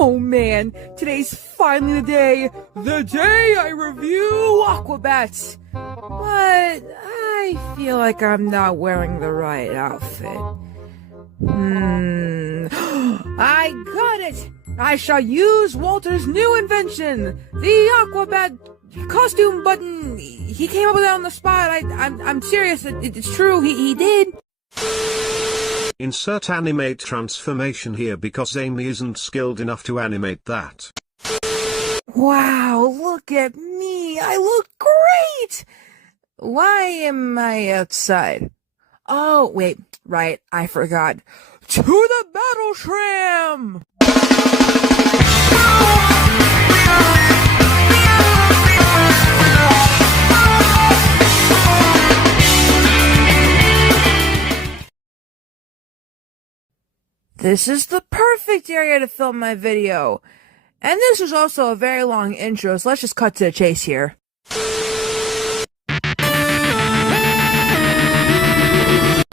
Oh man, today's finally the day I review Aquabats. But I feel like I'm not wearing the right outfit. I got it! I shall use Walter's new invention, the Aquabat costume button. He came up with it on the spot. I'm serious. It's true. He did. Insert animate transformation here because Amy isn't skilled enough to animate that. Wow, look at me. I look great. Why am I outside? Oh, wait, right, I forgot. To the battle tram! This is the perfect area to film my video. And this was also a very long intro, so let's just cut to the chase here.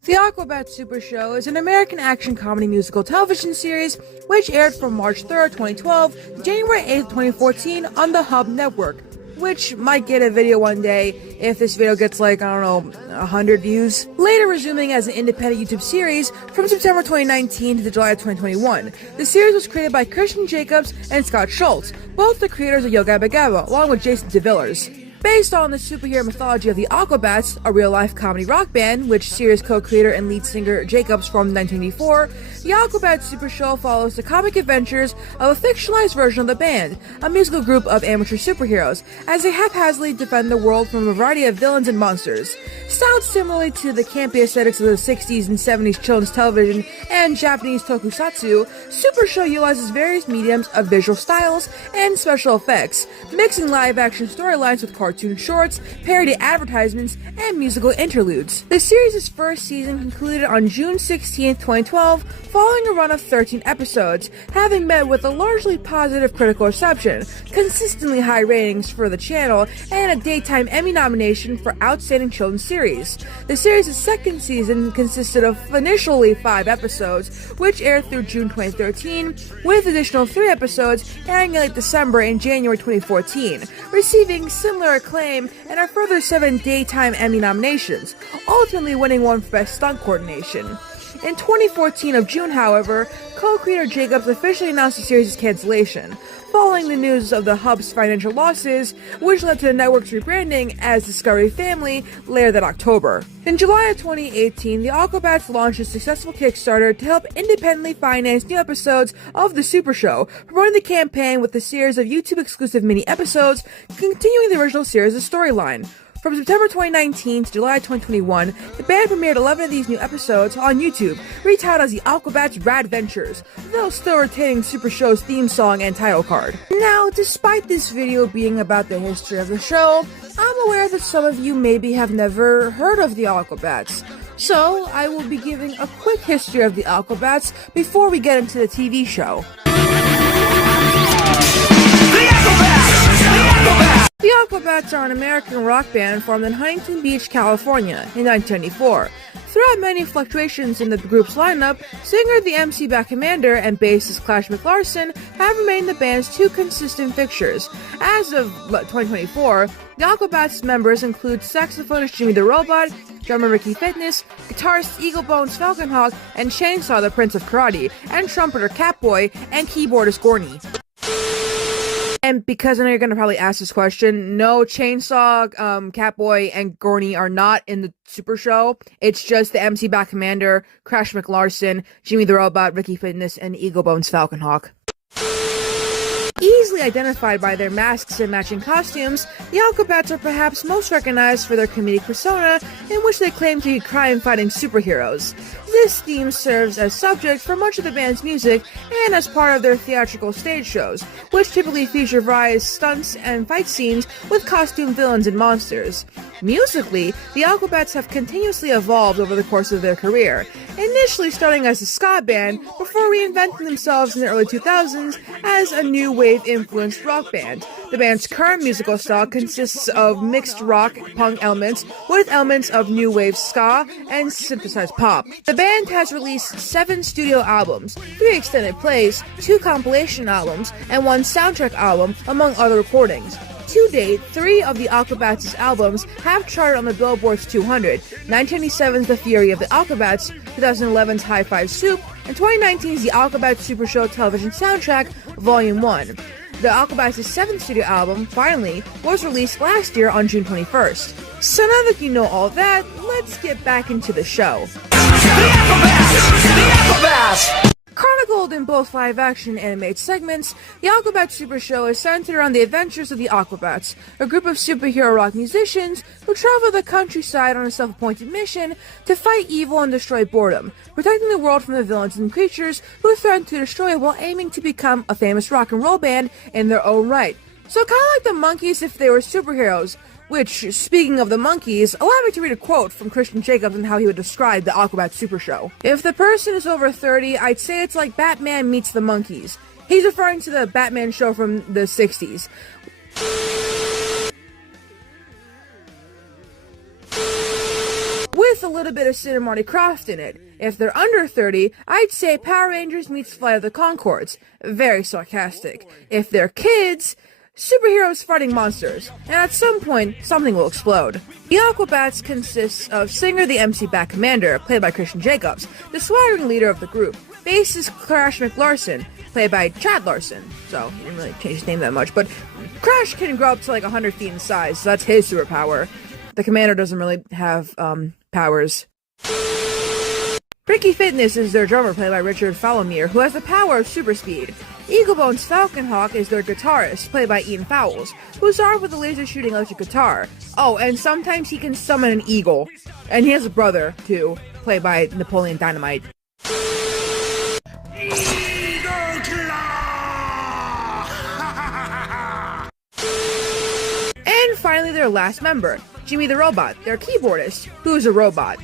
The Aquabats Super Show is an American action comedy musical television series which aired from March 3rd, 2012 to January 8th, 2014 on the Hub Network, which might get a video one day if this video gets like, I don't know, 100 views. Later resuming as an independent YouTube series from September 2019 to July 2021. The series was created by Christian Jacobs and Scott Schultz, both the creators of Yo Gabba Gabba, along with Jason DeVillers. Based on the superhero mythology of the Aquabats, a real-life comedy rock band, which series co-creator and lead singer Jacobs formed in 1984, the Aquabats Super Show follows the comic adventures of a fictionalized version of the band, a musical group of amateur superheroes, as they haphazardly defend the world from a variety of villains and monsters. Styled similarly to the campy aesthetics of the 60s and 70s children's television and Japanese tokusatsu, Super Show utilizes various mediums of visual styles and special effects, mixing live-action storylines with cartoon shorts, parody advertisements, and musical interludes. The series' first season concluded on June 16, 2012, following a run of 13 episodes, having met with a largely positive critical reception, consistently high ratings for the channel, and a Daytime Emmy nomination for Outstanding Children's Series. The series' second season consisted of initially 5 episodes, which aired through June 2013, with additional 3 episodes airing in late December and January 2014, receiving similar acclaim and a further 7 Daytime Emmy nominations, ultimately winning one for Best Stunt Coordination. In 2014 of June, however, co-creator Jacobs officially announced the series' cancellation, following the news of the Hub's financial losses, which led to the network's rebranding as Discovery Family later that October. In July of 2018, the Aquabats launched a successful Kickstarter to help independently finance new episodes of The Super Show, promoting the campaign with a series of YouTube-exclusive mini-episodes, continuing the original series' storyline. From September 2019 to July 2021, the band premiered 11 of these new episodes on YouTube, retitled as the Aquabats Rad Ventures, though still retaining Super Show's theme song and title card. Now, despite this video being about the history of the show, I'm aware that some of you maybe have never heard of the Aquabats. So, I will be giving a quick history of the Aquabats before we get into the TV show. The Aquabats are an American rock band formed in Huntington Beach, California in 1994. Throughout many fluctuations in the group's lineup, singer the MC Backcommander and bassist Clash McLarson have remained the band's 2 consistent fixtures. As of 2024, the Aquabats members include saxophonist Jimmy the Robot, drummer Ricky Fitness, guitarist Eagle Bones Falconhawk, and Chainsaw the Prince of Karate, and trumpeter Catboy, and keyboardist Gorny. And because I know you're going to probably ask this question, no, Chainsaw, Catboy, and Gorny are not in the Super Show. It's just the MC Backcommander, Crash McLarson, Jimmy the Robot, Ricky Fitness, and Eagle Bones Falconhawk. Easily identified by their masks and matching costumes, the Aquabats are perhaps most recognized for their comedic persona, in which they claim to be crime-fighting superheroes. This theme serves as subject for much of the band's music and as part of their theatrical stage shows, which typically feature various stunts and fight scenes with costume villains and monsters. Musically, the Aquabats have continuously evolved over the course of their career, initially starting as a ska band before reinventing themselves in the early 2000s as a new wave-influenced rock band. The band's current musical style consists of mixed rock punk elements with elements of new wave ska and synthesized pop. The band has released 7 studio albums, 3 extended plays, 2 compilation albums, and 1 soundtrack album, among other recordings. To date, 3 of the Aquabats' albums have charted on the Billboard's 200, 1997's The Fury of the Aquabats, 2011's High Five Soup, and 2019's The Aquabats Super Show television soundtrack, Volume 1. The Aquabats' 7th studio album, Finally, was released last year on June 21st. So now that you know all that, let's get back into the show. The Aquabats! Chronicled in both live-action and animated segments, the Aquabats Super Show is centered around the adventures of the Aquabats, a group of superhero rock musicians who travel the countryside on a self-appointed mission to fight evil and destroy boredom, protecting the world from the villains and creatures who threaten to destroy it while aiming to become a famous rock and roll band in their own right. So kind of like the Monkees if they were superheroes. Which, speaking of the Monkees, allow me to read a quote from Christian Jacobs and how he would describe the Aquabats Super Show. If the person is over 30, I'd say it's like Batman meets the Monkees. He's referring to the Batman show from the 60s. With a little bit of Sid and Marty Krofft in it. If they're under 30, I'd say Power Rangers meets Flight of the Conchords. Very sarcastic. If they're kids, superheroes fighting monsters, and at some point, something will explode. The Aquabats consists of singer the MC Bat Commander, played by Christian Jacobs, the swaggering leader of the group, bassist Crash McLarson, played by Chad Larson, so he didn't really change his name that much, but Crash can grow up to like 100 feet in size, so that's his superpower. The Commander doesn't really have, powers. Ricky Fitness is their drummer, played by Richard Falomir, who has the power of super speed. Eaglebone's Falconhawk is their guitarist, played by Ian Fowles, who's armed with a laser-shooting electric guitar. Oh, and sometimes he can summon an eagle. And he has a brother, too, played by Napoleon Dynamite. Eagle Claw! And finally their last member, Jimmy the Robot, their keyboardist, who is a robot.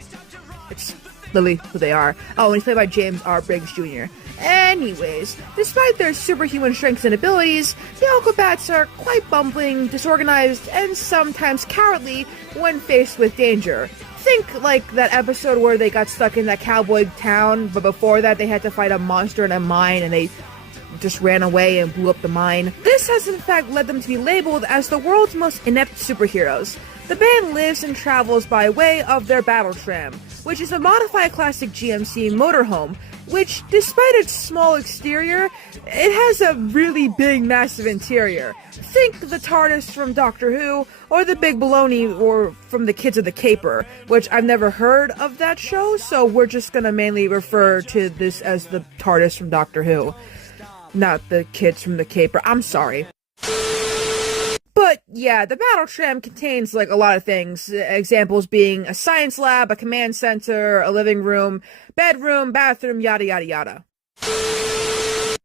It's literally who they are. Oh, and he's played by James R. Briggs Jr. Anyways, despite their superhuman strengths and abilities, the Aquabats are quite bumbling, disorganized, and sometimes cowardly when faced with danger. Think like that episode where they got stuck in that cowboy town, but before that they had to fight a monster in a mine and they just ran away and blew up the mine. This has in fact led them to be labeled as the world's most inept superheroes. The band lives and travels by way of their battle tram, which is a modified classic GMC motorhome, which, despite its small exterior, it has a really big, massive interior. Think the TARDIS from Doctor Who, or the Big Baloney, or from the Kids of the Caper, which I've never heard of that show, so we're just gonna mainly refer to this as the TARDIS from Doctor Who. Not the Kids from the Caper, I'm sorry. But yeah, the battle tram contains like a lot of things, examples being a science lab, a command center, a living room, bedroom, bathroom, yada yada yada.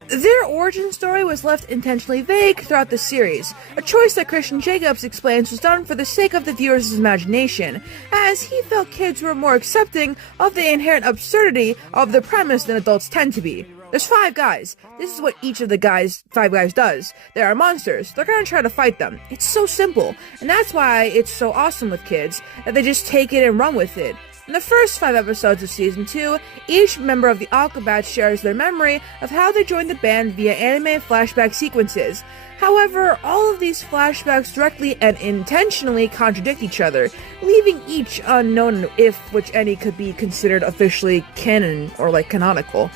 Their origin story was left intentionally vague throughout the series, a choice that Christian Jacobs explains was done for the sake of the viewer's imagination, as he felt kids were more accepting of the inherent absurdity of the premise than adults tend to be. There's 5 guys. This is what each of the 5 guys does. There are monsters. They're gonna try to fight them. It's so simple, and that's why it's so awesome with kids, that they just take it and run with it. In the first 5 episodes of Season 2, each member of the Aquabats shares their memory of how they joined the band via anime flashback sequences. However, all of these flashbacks directly and intentionally contradict each other, leaving each unknown if which any could be considered officially canon or like canonical.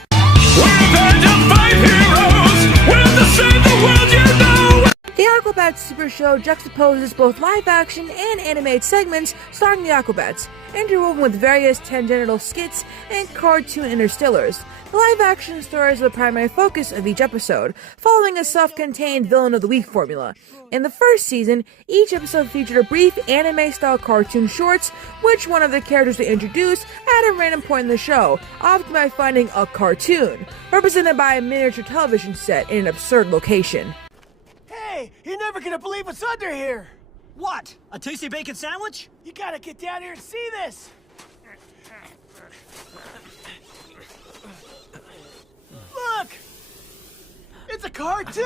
The Aquabats Super Show juxtaposes both live-action and animated segments starring the Aquabats, interwoven with various tangential skits and cartoon interstillers. The live-action stories are the primary focus of each episode, following a self-contained villain of the week formula. In the first season, each episode featured a brief anime-style cartoon shorts, which one of the characters would introduce at a random point in the show, often by finding a cartoon, represented by a miniature television set in an absurd location. Hey, you're never gonna believe what's under here! What? A tasty bacon sandwich? You gotta get down here and see this! Look! It's a cartoon!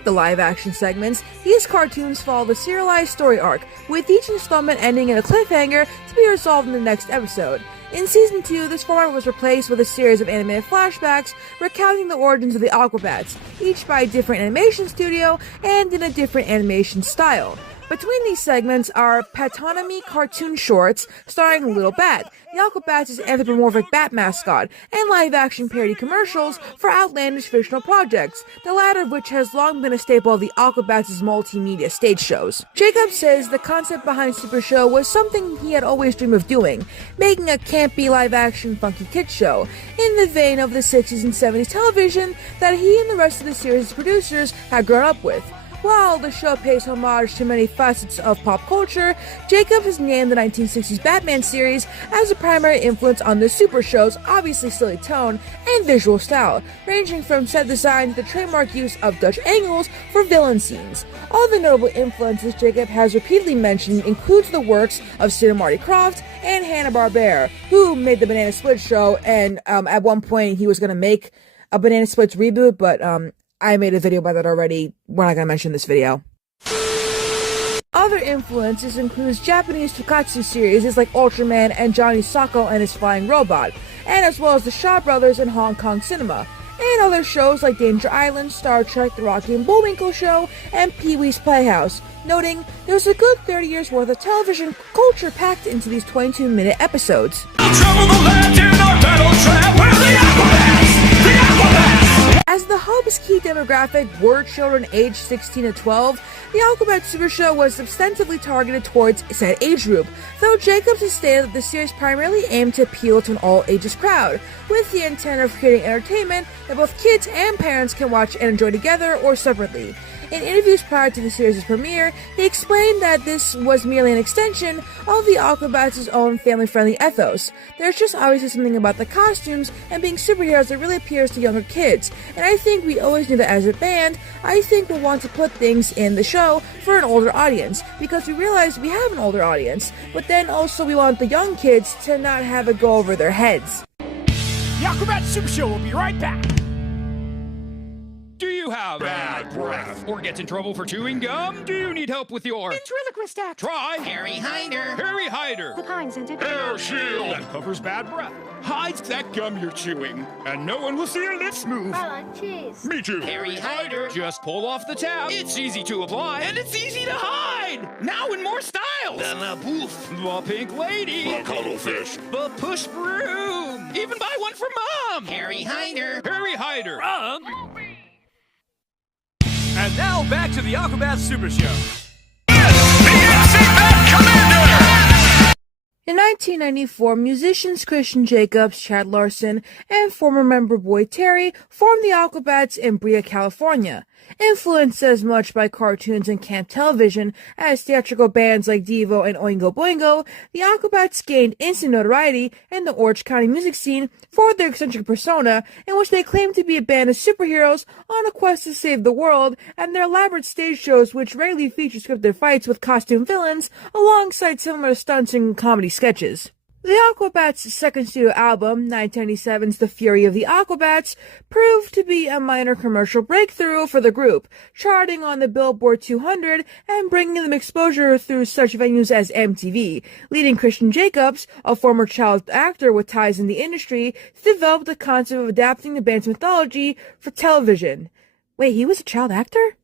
Unlike the live-action segments, these cartoons follow the serialized story arc, with each installment ending in a cliffhanger to be resolved in the next episode. In Season 2, this format was replaced with a series of animated flashbacks recounting the origins of the Aquabats, each by a different animation studio and in a different animation style. Between these segments are Patonymy cartoon shorts starring Little Bat, the Aquabats' anthropomorphic bat mascot, and live-action parody commercials for outlandish fictional projects, the latter of which has long been a staple of the Aquabats' multimedia stage shows. Jacob says the concept behind Super Show was something he had always dreamed of doing, making a campy live-action funky kids show, in the vein of the 60s and 70s television that he and the rest of the series' producers had grown up with. While the show pays homage to many facets of pop culture, Jacob has named the 1960s Batman series as a primary influence on the Super Show's obviously silly tone and visual style, ranging from set design to the trademark use of Dutch angles for villain scenes. All the notable influences Jacob has repeatedly mentioned includes the works of Sid and Marty Krofft and Hanna-Barbera, who made the Banana Splits show, and at one point he was going to make a Banana Splits reboot, but I made a video about that already. We're not going to mention this video. Other influences includes Japanese tokusatsu series like Ultraman and Johnny Sokko and his Flying Robot, and as well as the Shaw Brothers in Hong Kong cinema, and other shows like Danger Island, Star Trek, The Rocky and Bullwinkle Show, and Pee-wee's Playhouse, noting there's a good 30 years worth of television culture packed into these 22-minute episodes. As the hub's key demographic were children aged 16 to 12, the Aquabats Super Show was substantively targeted towards said age group, though Jacobs has stated that the series primarily aimed to appeal to an all-ages crowd, with the intent of creating entertainment that both kids and parents can watch and enjoy together or separately. In interviews prior to the series' premiere, he explained that this was merely an extension of the Aquabats' own family-friendly ethos. There's just obviously something about the costumes and being superheroes that really appeals to younger kids, and I think we always knew that as a band. I think we'll want to put things in the show for an older audience, because we realize we have an older audience, but then also we want the young kids to not have it go over their heads. The Aquabats Super Show will be right back. Do you have bad breath or get in trouble for chewing gum? Do you need help with your ventriloquist act? Try Harry Hyder. Harry Hyder. The Pine scented Hair shield that covers bad breath. Hides that gum you're chewing, and no one will see your lips move. I like cheese. Me too. Harry Hyder. Just pull off the tab. It's easy to apply, and it's easy to hide. Now in more styles. The LaBouffe. The Pink Lady. The Cuddlefish. The Push Broom. Even buy one for Mom. Harry Hyder. Harry Hyder. And now back to the Aquabats Super Show. In 1994, musicians Christian Jacobs, Chad Larson, and former member Boyd Terry formed the Aquabats in Brea, California. Influenced as much by cartoons and camp television as theatrical bands like Devo and Oingo Boingo, the Aquabats gained instant notoriety in the Orange County music scene for their eccentric persona, in which they claimed to be a band of superheroes on a quest to save the world, and their elaborate stage shows which regularly feature scripted fights with costume villains alongside similar stunts and comedy sketches. The Aquabats' second studio album, 1997's The Fury of the Aquabats, proved to be a minor commercial breakthrough for the group, charting on the Billboard 200 and bringing them exposure through such venues as MTV, leading Christian Jacobs, a former child actor with ties in the industry, to develop the concept of adapting the band's mythology for television. Wait, he was a child actor?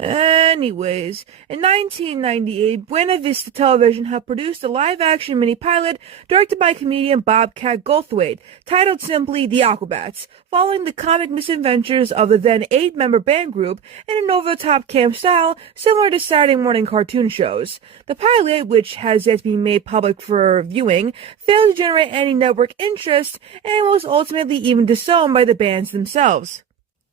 Anyways, in 1998, Buena Vista Television had produced a live-action mini-pilot directed by comedian Bobcat Goldthwait, titled simply The Aquabats, following the comic misadventures of the then 8-member band group in an over-the-top camp style similar to Saturday morning cartoon shows. The pilot, which has yet to be made public for viewing, failed to generate any network interest and was ultimately even disowned by the bands themselves.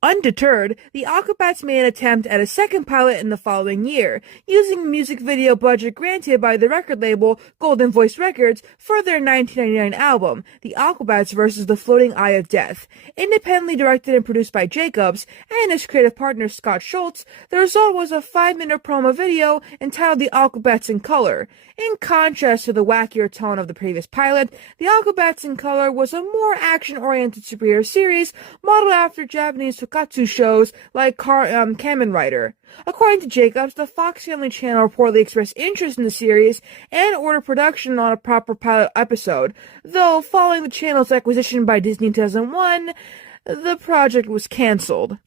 Undeterred, the Aquabats made an attempt at a second pilot in the following year, using a music video budget granted by the record label Golden Voice Records for their 1999 album, The Aquabats vs. the Floating Eye of Death. Independently directed and produced by Jacobs and his creative partner Scott Schultz, the result was a 5-minute promo video entitled The Aquabats in Color. In contrast to the wackier tone of the previous pilot, The Aquabats in Color was a more action-oriented superhero series modeled after Japanese tokusatsu shows like Kamen Rider. According to Jacobs, the Fox Family Channel reportedly expressed interest in the series and ordered production on a proper pilot episode, though following the channel's acquisition by Disney in 2001, the project was cancelled.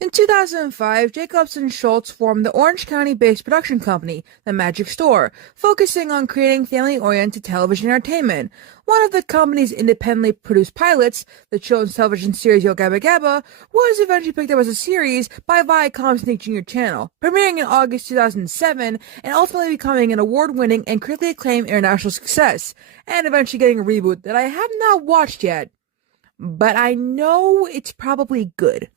In 2005, Jacobs and Schultz formed the Orange County-based production company, The Magic Store, focusing on creating family-oriented television entertainment. One of the company's independently produced pilots, the children's television series Yo Gabba Gabba, was eventually picked up as a series by Viacom's Nick Jr. channel, premiering in August 2007 and ultimately becoming an award-winning and critically acclaimed international success, and eventually getting a reboot that I have not watched yet, but I know it's probably good.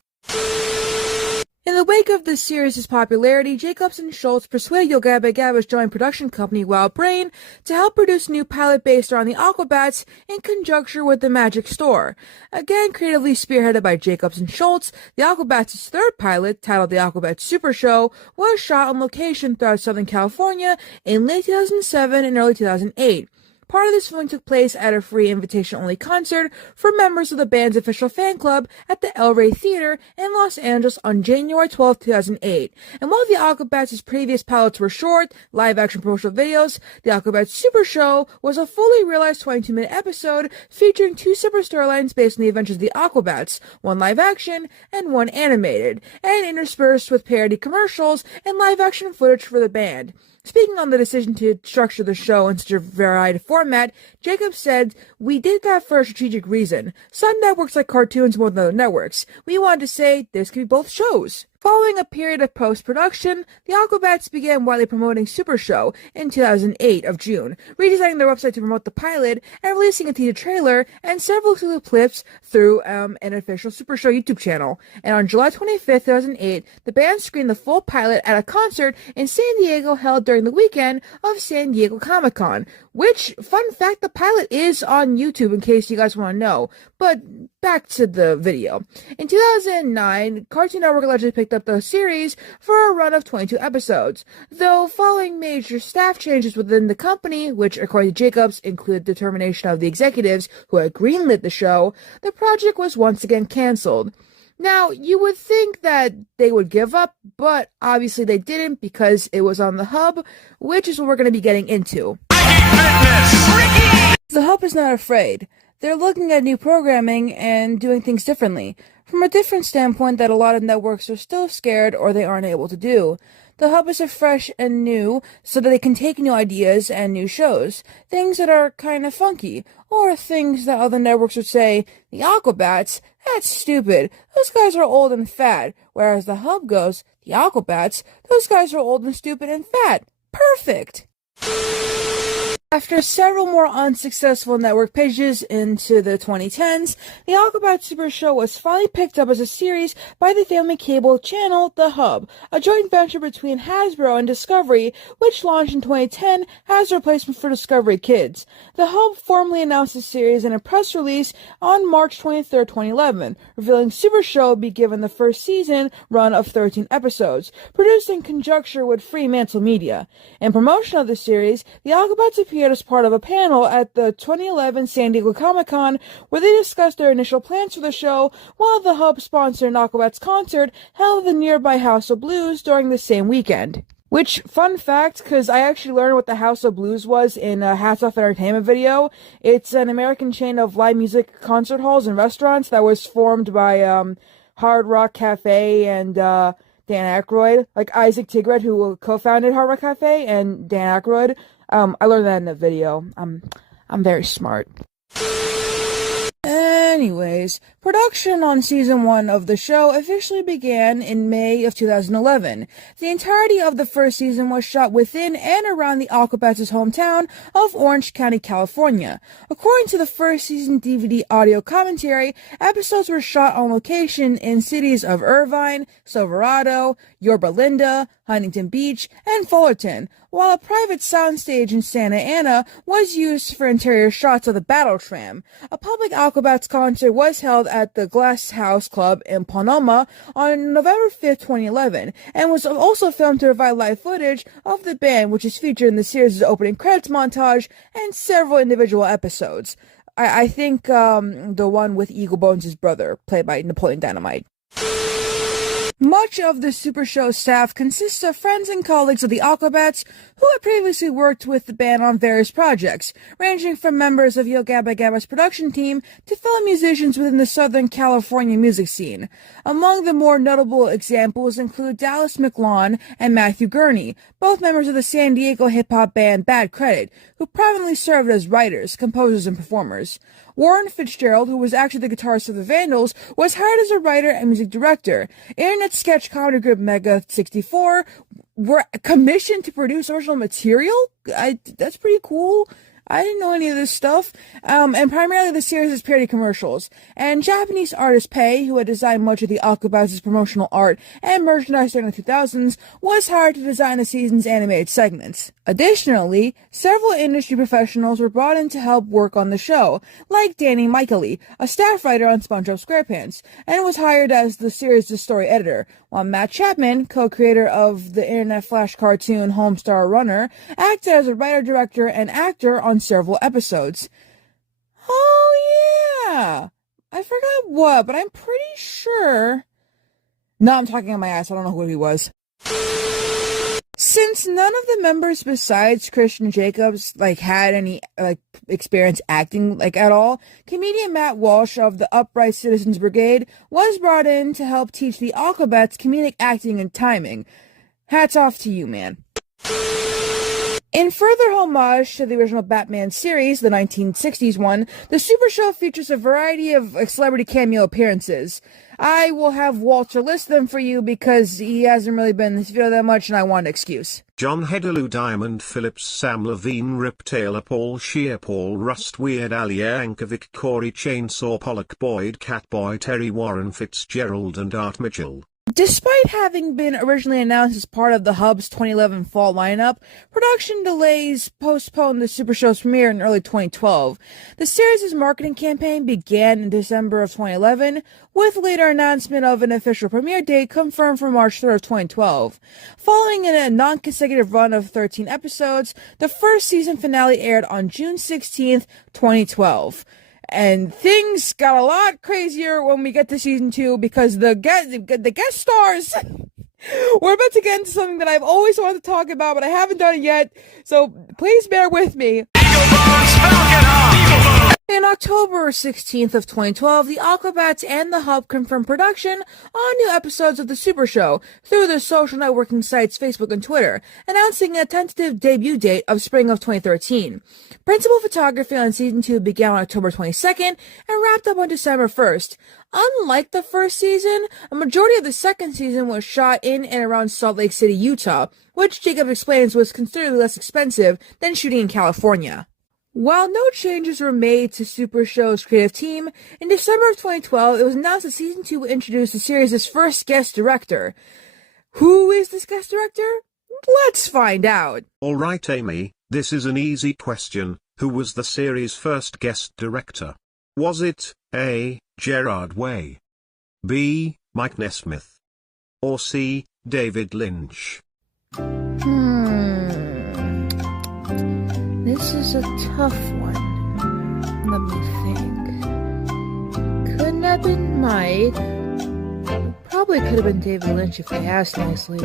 In the wake of the series' popularity, Jacobs and Schultz persuaded Yo Gabba Gabba's joint production company Wild Brain to help produce a new pilot based around the Aquabats in conjunction with the Magic Store. Again, creatively spearheaded by Jacobs and Schultz, the Aquabats' third pilot, titled The Aquabats Super Show, was shot on location throughout Southern California in late 2007 and early 2008. Part of this filming took place at a free invitation-only concert for members of the band's official fan club at the El Rey Theater in Los Angeles on January 12, 2008. And while the Aquabats' previous pilots were short, live-action promotional videos, the Aquabats Super Show was a fully realized 22-minute episode featuring two separate storylines based on the adventures of the Aquabats, one live-action and one animated, and interspersed with parody commercials and live-action footage for the band. Speaking on the decision to structure the show in such a varied format, Jacob said, "We did that for a strategic reason. Some networks like cartoons more than other networks. We wanted to say this could be both shows." Following a period of post-production, the Aquabats began widely promoting Super Show in 2008 of June, redesigning their website to promote the pilot and releasing a teaser trailer and several exclusive clips through an official Super Show YouTube channel. And on July 25, 2008, the band screened the full pilot at a concert in San Diego held during the weekend of San Diego Comic-Con, which, fun fact, the pilot is on YouTube in case you guys want to know. But back to the video. In 2009, Cartoon Network allegedly picked up the series for a run of 22 episodes, though following major staff changes within the company, which according to Jacobs included the termination of the executives who had greenlit the show, the project was once again cancelled. Now, you would think that they would give up, but obviously they didn't because it was on the Hub, which is what we're going to be getting into. The Hub is not afraid. They're looking at new programming and doing things differently, from a different standpoint that a lot of networks are still scared or they aren't able to do. The Hub is fresh and new so that they can take new ideas and new shows, things that are kind of funky, or things that other networks would say, the Aquabats, that's stupid, those guys are old and fat, whereas the Hub goes, the Aquabats, those guys are old and stupid and fat. Perfect! After several more unsuccessful network pitches into the 2010s, the Aquabats Super Show was finally picked up as a series by the family cable channel The Hub, a joint venture between Hasbro and Discovery, which launched in 2010 as a replacement for Discovery Kids. The Hub formally announced the series in a press release on March 23, 2011, revealing Super Show would be given the first season run of 13 episodes, produced in conjunction with Fremantle Media. In promotion of the series, the Aquabats appeared as part of a panel at the 2011 San Diego Comic-Con where they discussed their initial plans for the show, while the Hub sponsored an Aquabats concert held at the nearby House of Blues during the same weekend. Which, fun fact, because I actually learned what the House of Blues was in a Hats Off Entertainment video. It's an American chain of live music concert halls and restaurants that was formed by Hard Rock Cafe and Dan Aykroyd, like Isaac Tigret, who co-founded Hard Rock Cafe, and Dan Aykroyd. I learned that in the video. I'm very smart. Anyways, production on season 1 of the show officially began in May of 2011. The entirety of the first season was shot within and around the Aquabats' hometown of Orange County, California. According to the first season DVD audio commentary, episodes were shot on location in cities of Irvine, Silverado, Yorba Linda, Huntington Beach, and Fullerton, while a private soundstage in Santa Ana was used for interior shots of the battle tram. A public Aquabats concert was held at the Glass House Club in Pomona on November 5, 2011, and was also filmed to provide live footage of the band, which is featured in the series' opening credits montage and several individual episodes. I think the one with Eagle Bones' brother, played by Napoleon Dynamite. Much of the Super Show staff consists of friends and colleagues of the Aquabats who had previously worked with the band on various projects, ranging from members of Yo Gabba Gabba's production team to fellow musicians within the Southern California music scene. Among the more notable examples include Dallas McLawn and Matthew Gurney, both members of the San Diego hip-hop band Bad Credit, who primarily served as writers, composers, and performers. Warren Fitzgerald, who was actually the guitarist of the Vandals, was hired as a writer and music director. Internet sketch comedy group Mega 64 were commissioned to produce original material? That's pretty cool. I didn't know any of this stuff. And primarily the series is parody commercials. And Japanese artist Pei, who had designed much of the Aquabats' promotional art and merchandise during the 2000s, was hired to design the season's animated segments. Additionally, several industry professionals were brought in to help work on the show, like Danny Michaeli, a staff writer on SpongeBob SquarePants, and was hired as the series' story editor, while Matt Chapman, co-creator of the Internet Flash cartoon Homestar Runner, acted as a writer, director, and actor on several episodes. Oh yeah! I forgot what, but I'm pretty sure... No, I'm talking on my ass, I don't know who he was. Since none of the members besides Christian Jacobs had any experience acting at all, comedian Matt Walsh of the Upright Citizens Brigade was brought in to help teach the Aquabats comedic acting and timing. Hats off to you, man. In further homage to the original Batman series, the 1960s one, the Super Show features a variety of celebrity cameo appearances. I will have Walter list them for you because he hasn't really been in this video that much and I want an excuse. John Headaloo, Diamond Phillips, Sam Levine, Rip Taylor, Paul Shear, Paul Rust, Weird Al Yankovic, Corey Chainsaw, Pollock, Boyd, Catboy, Terry Warren, Fitzgerald, and Art Mitchell. Despite having been originally announced as part of the Hub's 2011 fall lineup, production delays postponed the Super Show's premiere in early 2012. The series' marketing campaign began in December of 2011, with later announcement of an official premiere date confirmed for March 3rd of 2012. Following in a non-consecutive run of 13 episodes, the first season finale aired on June 16th, 2012. And things got a lot crazier when we get to season 2 because the guest stars. We're about to get into something that I've always wanted to talk about, but I haven't done it yet. So please bear with me. In October 16th of 2012, the Aquabats and the Hub confirmed production on new episodes of The Super Show through the social networking sites Facebook and Twitter, announcing a tentative debut date of spring of 2013. Principal photography on Season 2 began on October 22nd and wrapped up on December 1st. Unlike the first season, a majority of the second season was shot in and around Salt Lake City, Utah, which Jacob explains was considerably less expensive than shooting in California. While no changes were made to Super Show's creative team, in December of 2012, it was announced that Season 2 would introduce the series' first guest director. Who is this guest director? Let's find out. Alright, Amy, this is an easy question. Who was the series' first guest director? Was it A. Gerard Way, B. Mike Nesmith, or C. David Lynch? This is a tough one. Let me think. Couldn't have been Mike. Probably could have been David Lynch if they asked nicely.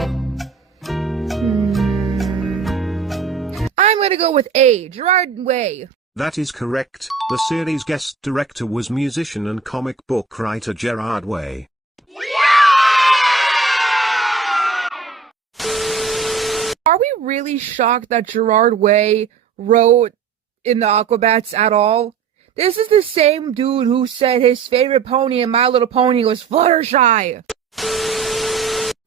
I'm gonna go with A. Gerard Way. That is correct. The series' guest director was musician and comic book writer Gerard Way. Are we really shocked that Gerard Way wrote in the Aquabats at all? This is the same dude who said his favorite pony in My Little Pony was Fluttershy.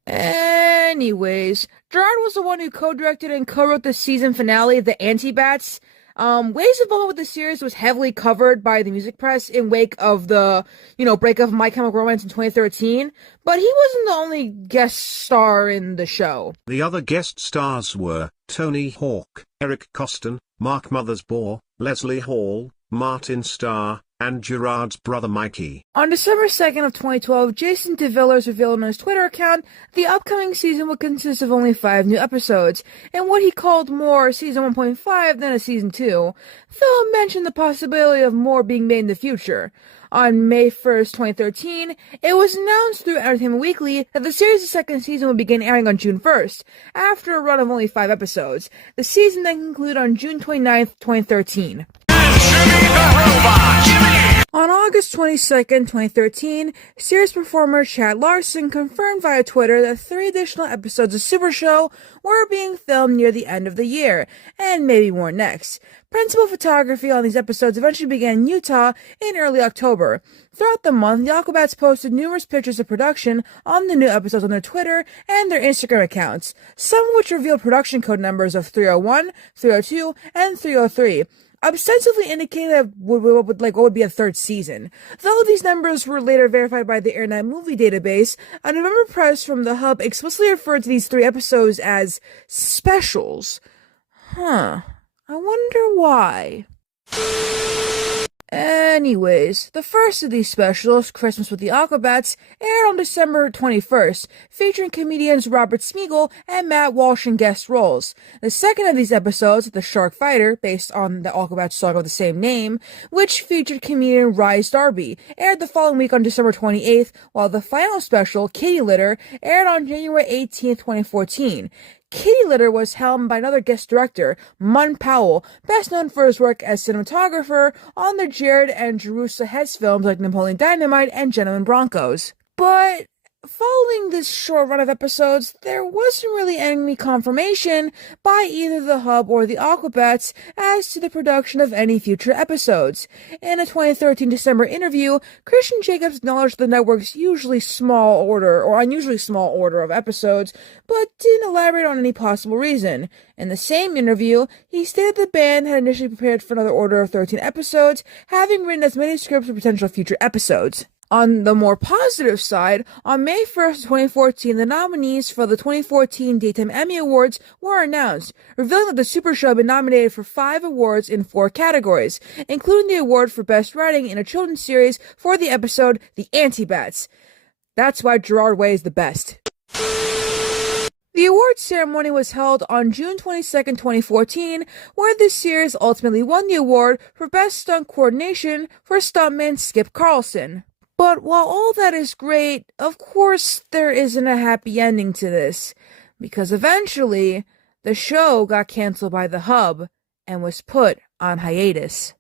Anyways, Gerard was the one who co-directed and co-wrote the season finale, The Anti-Bats. Way's involvement with the series was heavily covered by the music press in wake of the, breakup of My Chemical Romance in 2013, but he wasn't the only guest star in the show. The other guest stars were Tony Hawk, Eric Costin, Mark Mothersbaugh, Leslie Hall, Martin Starr, and Gerard's brother Mikey. On December 2nd of 2012, Jason DeVillers revealed on his Twitter account the upcoming season would consist of only 5 new episodes, and what he called more Season 1.5 than a Season 2. Phil mentioned the possibility of more being made in the future. On May 1st, 2013, it was announced through Entertainment Weekly that the series' second season would begin airing on June 1st, after a run of only 5 episodes. The season then concluded on June 29th, 2013. On August 22nd, 2013, series performer Chad Larson confirmed via Twitter that 3 additional episodes of Super Show were being filmed near the end of the year, and maybe more next. Principal photography on these episodes eventually began in Utah in early October. Throughout the month, the Aquabats posted numerous pictures of production on the new episodes on their Twitter and their Instagram accounts, some of which revealed production code numbers of 301, 302, and 303. Ostensibly indicated what would be a 3rd season. Though these numbers were later verified by the Internet Movie Database, a November press from the Hub explicitly referred to these 3 episodes as specials. I wonder why. Anyways, the first of these specials, Christmas with the Aquabats, aired on December 21st, featuring comedians Robert Smigel and Matt Walsh in guest roles. The second of these episodes, The Shark Fighter, based on the Aquabats song of the same name, which featured comedian Rhys Darby, aired the following week on December 28th, while the final special, Kitty Litter, aired on January 18th, 2014. Kitty Litter was helmed by another guest director, Mun Powell, best known for his work as cinematographer on the Jared and Jerusha Hess films like Napoleon Dynamite and Gentlemen Broncos. But following this short run of episodes, there wasn't really any confirmation by either the Hub or the Aquabats as to the production of any future episodes. In a 2013 December interview, Christian Jacobs acknowledged the network's unusually small order of episodes, but didn't elaborate on any possible reason. In the same interview, he stated the band had initially prepared for another order of 13 episodes, having written as many scripts for potential future episodes. On the more positive side, on May 1st, 2014, the nominees for the 2014 Daytime Emmy Awards were announced, revealing that the Super Show had been nominated for 5 awards in 4 categories, including the award for Best Writing in a Children's Series for the episode The Anti-Bats. That's why Gerard Way is the best. The awards ceremony was held on June 22, 2014, where the series ultimately won the award for Best Stunt Coordination for stuntman Skip Carlson. But while all that is great, of course there isn't a happy ending to this, because eventually the show got canceled by the Hub and was put on hiatus.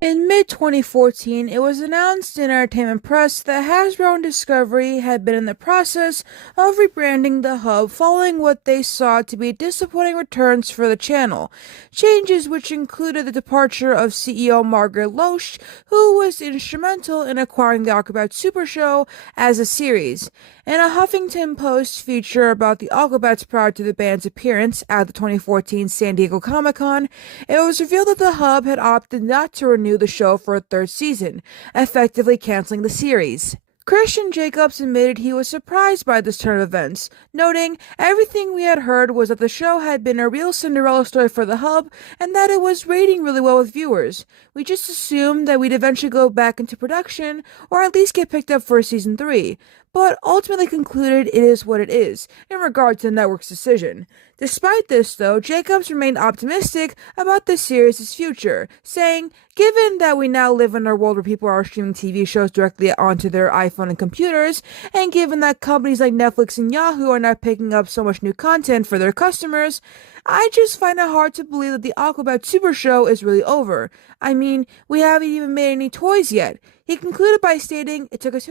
In mid-2014, it was announced in Entertainment Press that Hasbro and Discovery had been in the process of rebranding the Hub following what they saw to be disappointing returns for the channel. Changes which included the departure of CEO Margaret Loesch, who was instrumental in acquiring the Aquabats Super Show as a series. In a Huffington Post feature about the Aquabats prior to the band's appearance at the 2014 San Diego Comic-Con, it was revealed that the Hub had opted not to renew the show for a 3rd season, effectively canceling the series. Christian Jacobs admitted he was surprised by this turn of events, noting, "Everything we had heard was that the show had been a real Cinderella story for the Hub and that it was rating really well with viewers. We just assumed that we'd eventually go back into production or at least get picked up for season 3, but ultimately concluded it is what it is in regard to the network's decision." Despite this, though, Jacobs remained optimistic about the series' future, saying, "Given that we now live in a world where people are streaming TV shows directly onto their iPhone and computers, and given that companies like Netflix and Yahoo are not picking up so much new content for their customers, I just find it hard to believe that the Aquabats Super Show is really over. I mean, we haven't even made any toys yet." He concluded by stating, "It took us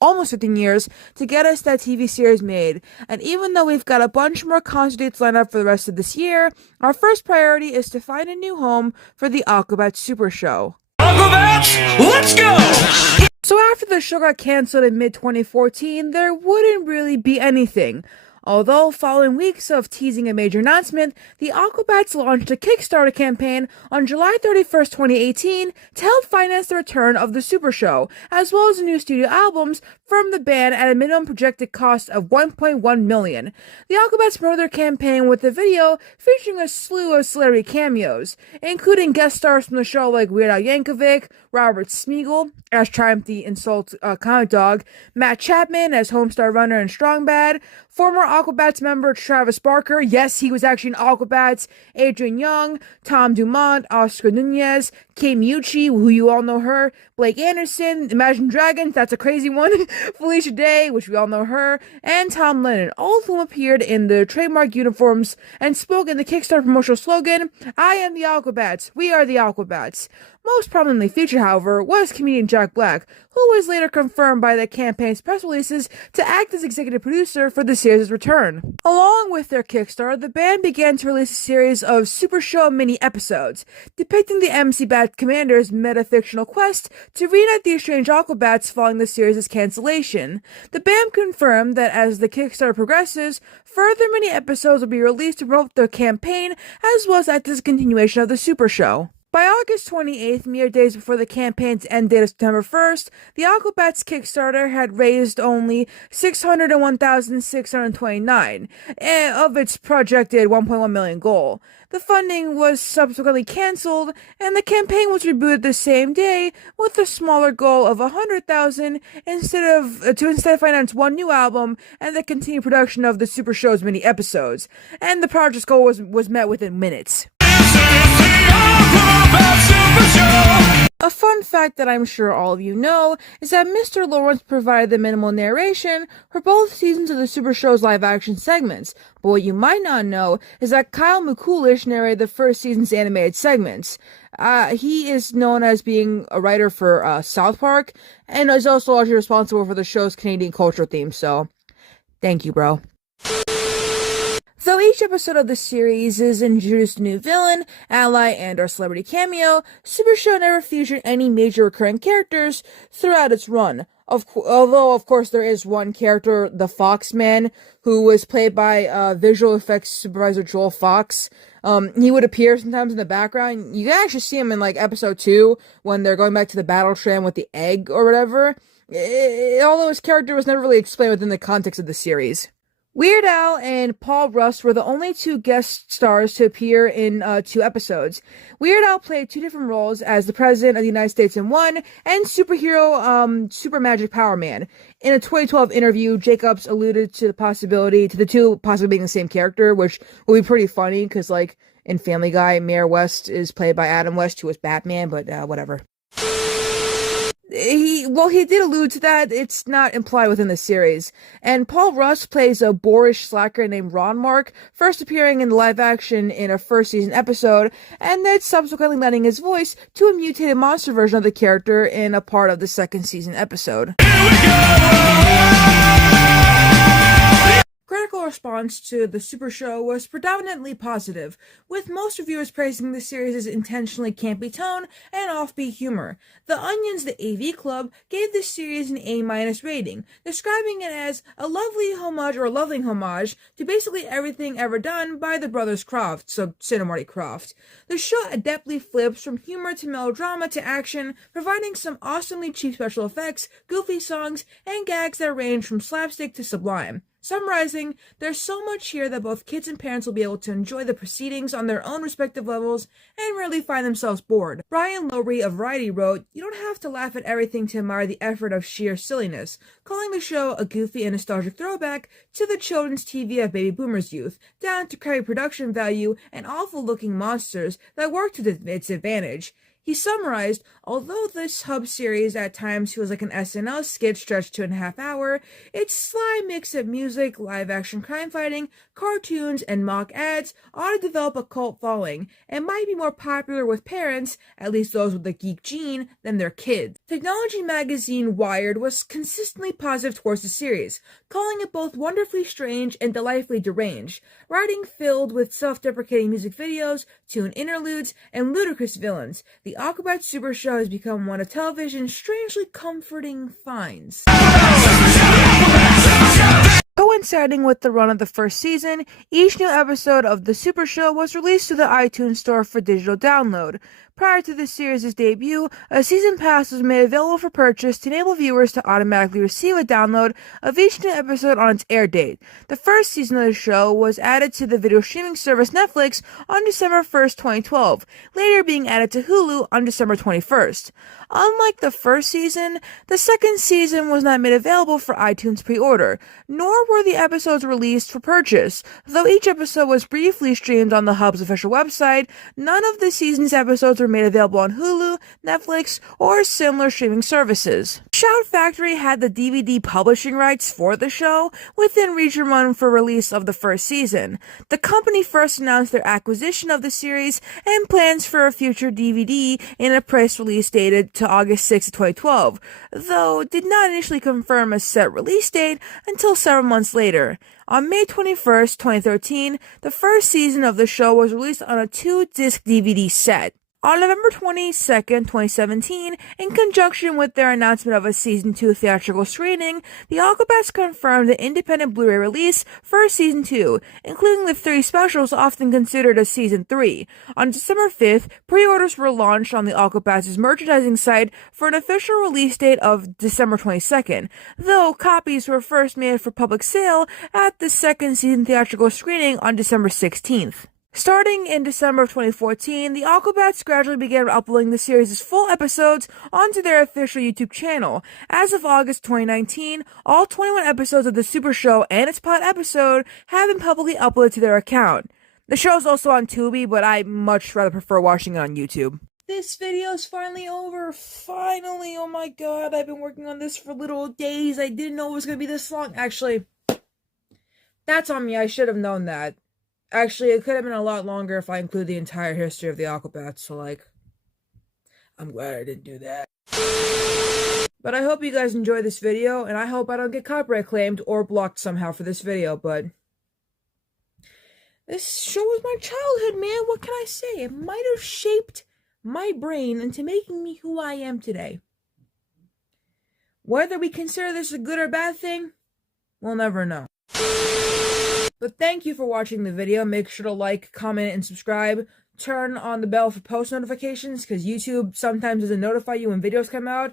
almost 15 years, to get us that TV series made, and even though we've got a bunch more concert dates lined up for the rest of this year, our first priority is to find a new home for the Aquabats Super Show." Aquabats, let's go! So after the show got cancelled in mid-2014, there wouldn't really be anything. Although, following weeks of teasing a major announcement, the Aquabats launched a Kickstarter campaign on July 31st, 2018 to help finance the return of the Super Show, as well as the new studio albums from the band at a minimum projected cost of $1.1 million. The Aquabats promoted their campaign with a video featuring a slew of celebrity cameos, including guest stars from the show like Weird Al Yankovic, Robert Smigel as Triumph the Insult Comic Dog, Matt Chapman as Homestar Runner and Strong Bad, former Aquabats member Travis Barker, yes, he was actually in Aquabats, Adrian Young, Tom Dumont, Oscar Nunez, Kate Miucci, who you all know her, Blake Anderson, Imagine Dragons, that's a crazy one, Felicia Day, which we all know her, and Tom Lennon, all of whom appeared in the trademark uniforms and spoke in the Kickstarter promotional slogan, "I am the Aquabats, we are the Aquabats." Most prominently featured, however, was comedian Jack Black, who was later confirmed by the campaign's press releases to act as executive producer for the series' return. Along with their Kickstarter, the band began to release a series of Super Show mini-episodes, depicting the MC Bat Commander's meta-fictional quest to reunite the estranged Aquabats following the series' cancellation. The band confirmed that as the Kickstarter progresses, further mini-episodes will be released to promote their campaign, as well as act as a continuation of the Super Show. By August 28th, mere days before the campaign's end date of September 1st, the Aquabats Kickstarter had raised only $601,629 of its projected $1.1 million goal. The funding was subsequently canceled, and the campaign was rebooted the same day with a smaller goal of $100,000 instead finance one new album and the continued production of the Super Show's mini episodes. And the project's goal was met within minutes. A fun fact that I'm sure all of you know is that Mr. Lawrence provided the minimal narration for both seasons of the Super Show's live-action segments, but what you might not know is that Kyle McCoolish narrated the first season's animated segments. He is known as being a writer for South Park, and is also largely responsible for the show's Canadian cultural theme, so thank you, bro. Though each episode of the series is introduced a new villain, ally, and/or celebrity cameo, Super Show never featured any major recurring characters throughout its run. Although, of course, there is one character, the Foxman, who was played by visual effects supervisor Joel Fox. He would appear sometimes in the background. You can actually see him in, like, episode 2, when they're going back to the battle tram with the egg or whatever. Although his character was never really explained within the context of the series. Weird Al and Paul Rust were the only two guest stars to appear in 2 episodes. Weird Al played 2 different roles as the President of the United States in one, and superhero Super Magic Power Man. In a 2012 interview, Jacobs alluded to the two possibly being the same character, which will be pretty funny, because, like, in Family Guy, Mayor West is played by Adam West, who was Batman, but whatever. He did allude to that. It's not implied within the series. And Paul Rust plays a boorish slacker named Ron Mark, first appearing in live action in a first season episode, and then subsequently lending his voice to a mutated monster version of the character in a part of the second season episode. Critical response to the Super Show was predominantly positive, with most reviewers praising the series' intentionally campy tone and offbeat humor. The Onion's The AV Club gave the series an A- rating, describing it as a lovely homage or a loving homage to basically everything ever done by the brothers Croft, so Sid and Marty Croft. The show adeptly flips from humor to melodrama to action, providing some awesomely cheap special effects, goofy songs, and gags that range from slapstick to sublime. Summarizing, there's so much here that both kids and parents will be able to enjoy the proceedings on their own respective levels and rarely find themselves bored. Brian Lowry of Variety wrote, "You don't have to laugh at everything to admire the effort of sheer silliness," calling the show a goofy and nostalgic throwback to the children's TV of baby boomers' youth, down to crappy production value and awful-looking monsters that work to its advantage. He summarized, although this hub series at times feels like an SNL skit stretched to 2.5 hours, its sly mix of music, live-action crime fighting, cartoons, and mock ads ought to develop a cult following, and might be more popular with parents, at least those with the geek gene, than their kids. Technology magazine Wired was consistently positive towards the series, calling it both wonderfully strange and delightfully deranged, writing filled with self-deprecating music videos, tune interludes, and ludicrous villains. The Aquabats Super Show has become one of television's strangely comforting finds. Coinciding with the run of the first season, each new episode of The Super Show was released to the iTunes Store for digital download. Prior to the series' debut, a season pass was made available for purchase to enable viewers to automatically receive a download of each new episode on its air date. The first season of the show was added to the video streaming service Netflix on December 1st, 2012, later being added to Hulu on December 21st. Unlike the first season, the second season was not made available for iTunes pre-order, nor were the episodes released for purchase. Though each episode was briefly streamed on the Hub's official website, none of the season's episodes were made available on Hulu, Netflix, or similar streaming services. Shout Factory had the DVD publishing rights for the show within region run for release of the first season. The company first announced their acquisition of the series and plans for a future DVD in a press release dated to August 6, 2012, though did not initially confirm a set release date until several months later. On May 21st, 2013, the first season of the show was released on a 2-disc DVD set. On November 22nd, 2017, in conjunction with their announcement of a Season 2 theatrical screening, the Aquabats confirmed the independent Blu-ray release for Season 2, including the 3 specials often considered as Season 3. On December 5th, pre-orders were launched on the Aquabats' merchandising site for an official release date of December 22nd, though copies were first made for public sale at the second season theatrical screening on December 16th. Starting in December of 2014, the Aquabats gradually began uploading the series' full episodes onto their official YouTube channel. As of August 2019, all 21 episodes of the Super Show and its pilot episode have been publicly uploaded to their account. The show is also on Tubi, but I much rather prefer watching it on YouTube. This video is finally over. Finally, oh my god, I've been working on this for little days. I didn't know it was going to be this long. Actually, that's on me. I should have known that. Actually, it could have been a lot longer if I include the entire history of the Aquabats, so, I'm glad I didn't do that. But I hope you guys enjoy this video, and I hope I don't get copyright claimed or blocked somehow for this video, but this show was my childhood, man. What can I say? It might have shaped my brain into making me who I am today. Whether we consider this a good or bad thing, we'll never know. But thank you for watching the video. Make sure to like, comment, and subscribe. Turn on the bell for post notifications, because YouTube sometimes doesn't notify you when videos come out.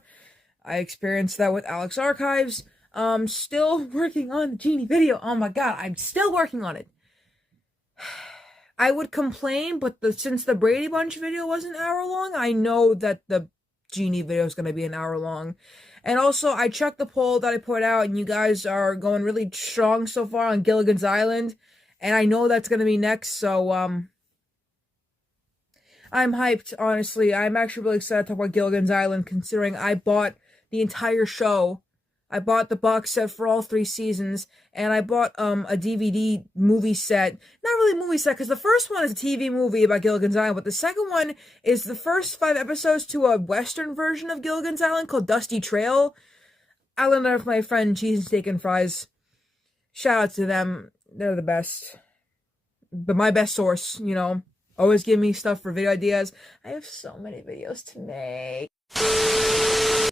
I experienced that with Alex Archives. Still working on the Genie video. Oh my god, I'm still working on it. I would complain, but since the Brady Bunch video was an hour long, I know that the Genie video is going to be an hour long. And also, I checked the poll that I put out, and you guys are going really strong so far on Gilligan's Island. And I know that's going to be next, so, I'm hyped, honestly. I'm actually really excited to talk about Gilligan's Island, considering I bought the entire show. I bought the box set for all 3 seasons, and I bought, a DVD movie set. Not really movie set, because the first one is a TV movie about Gilligan's Island, but the second one is the first 5 episodes to a Western version of Gilligan's Island called Dusty Trail. I learned that with my friend Cheese and Steak and Fries. Shout out to them. They're the best. But my best source, you know. Always give me stuff for video ideas. I have so many videos to make.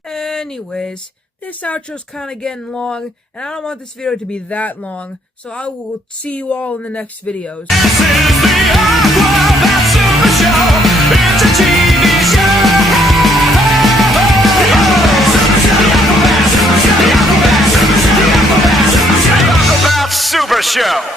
Anyways, this outro's kind of getting long, and I don't want this video to be that long, so I will see you all in the next videos. This is the Aquabats Super Show. It's a TV show. Super Show.